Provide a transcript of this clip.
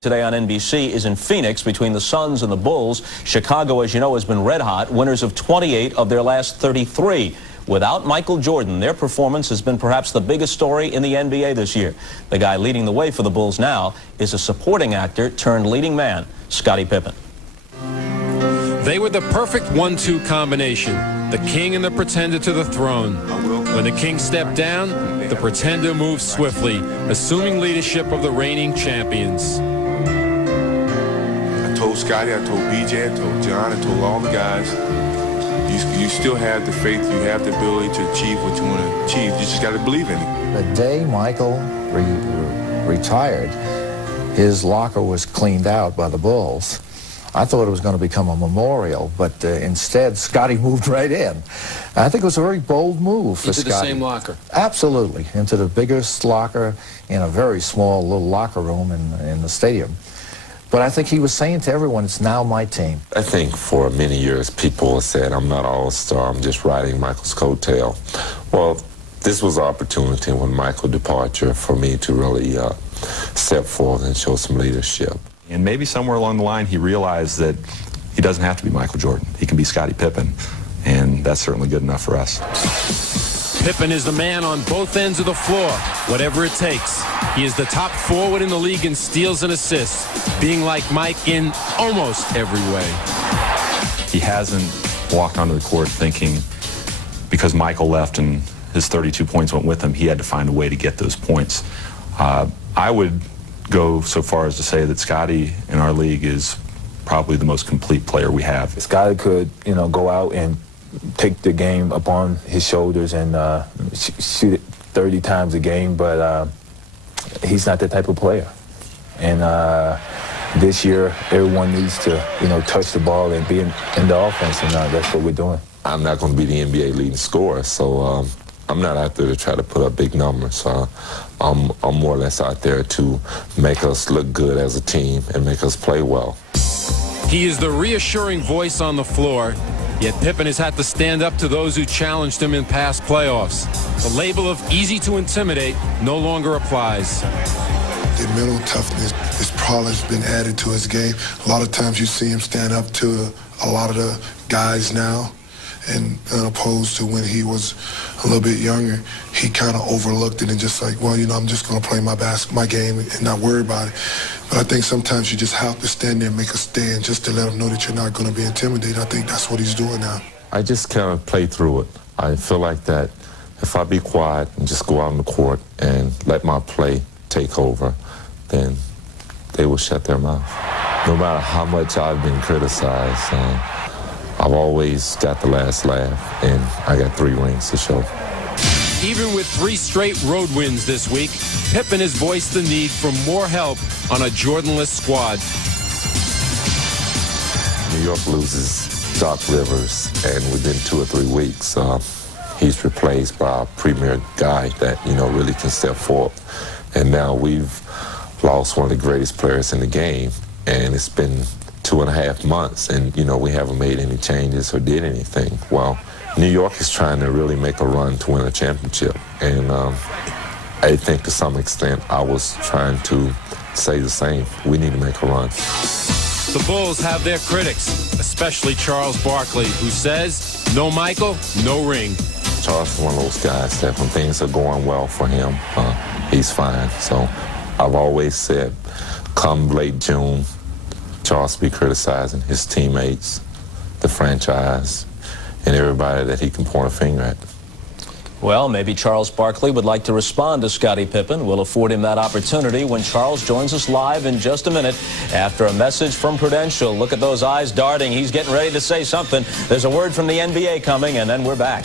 Today on NBC is in Phoenix between the Suns and the Bulls. Chicago, as you know, has been red hot, winners of 28 of their last 33. Without Michael Jordan, their performance has been perhaps the biggest story in the NBA this year. The guy leading the way for the Bulls now is a supporting actor turned leading man, Scottie Pippen. They were the perfect 1-2 combination, the king and the pretender to the throne. When the king stepped down, the pretender moved swiftly, assuming leadership of the reigning champions. I told Scottie, I told BJ, I told John, I told all the guys, you still have the faith, you have the ability to achieve what you want to achieve. You just got to believe in it. The day Michael retired, his locker was cleaned out by the Bulls. I thought it was going to become a memorial, but instead, Scottie moved right in. I think it was a very bold move for Scottie. Into the same locker? Absolutely, into the biggest locker in a very small little locker room in the stadium. But I think he was saying to everyone, it's now my team. I think for many years, people have said, I'm not an all-star, I'm just riding Michael's coattail. Well, this was an opportunity when Michael's departure for me to really step forward and show some leadership. And maybe somewhere along the line he realized that he doesn't have to be Michael Jordan. He can be Scottie Pippen, and that's certainly good enough for us. Pippen is the man on both ends of the floor, whatever it takes. He is the top forward in the league in steals and assists, being like Mike in almost every way. He hasn't walked onto the court thinking because Michael left and his 32 points went with him, he had to find a way to get those points. I would go so far as to say that Scottie in our league is probably the most complete player we have. Scottie could, go out and take the game upon his shoulders and shoot it 30 times a game, but he's not that type of player. And this year, everyone needs to, touch the ball and be in the offense, and that's what we're doing. I'm not going to be the NBA leading scorer, so I'm not out there to try to put up big numbers. I'm more or less out there to make us look good as a team and make us play well. He is the reassuring voice on the floor, yet Pippen has had to stand up to those who challenged him in past playoffs. The label of easy to intimidate no longer applies. The mental toughness has probably been added to his game. A lot of times you see him stand up to a lot of the guys now, and opposed to when he was a little bit younger, he kind of overlooked it and just like, well, I'm just going to play my game and not worry about it. But I think sometimes you just have to stand there and make a stand just to let him know that you're not going to be intimidated. I think that's what he's doing now. I just kind of play through it. I feel like that if I be quiet and just go out on the court and let my play take over, then they will shut their mouth. No matter how much I've been criticized, I've always got the last laugh, and I got 3 rings to show. Even with 3 straight road wins this week, Pippen has voiced the need for more help on a Jordan-less squad. New York loses Doc Rivers, and within 2 or 3 weeks, he's replaced by a premier guy that, really can step forward. And now we've lost one of the greatest players in the game, and it's been 2.5 months, and we haven't made any changes or did anything. Well, New York is trying to really make a run to win a championship, and I think to some extent I was trying to say the same. We need to make a run. The Bulls have their critics, especially Charles Barkley, who says, no Michael, no ring. Charles is one of those guys that when things are going well for him, he's fine. So I've always said, come late June, Charles be criticizing his teammates, the franchise, and everybody that he can point a finger at. Well, maybe Charles Barkley would like to respond to Scottie Pippen. We'll afford him that opportunity when Charles joins us live in just a minute after a message from Prudential. Look at those eyes darting. He's getting ready to say something. There's a word from the NBA coming, and then we're back.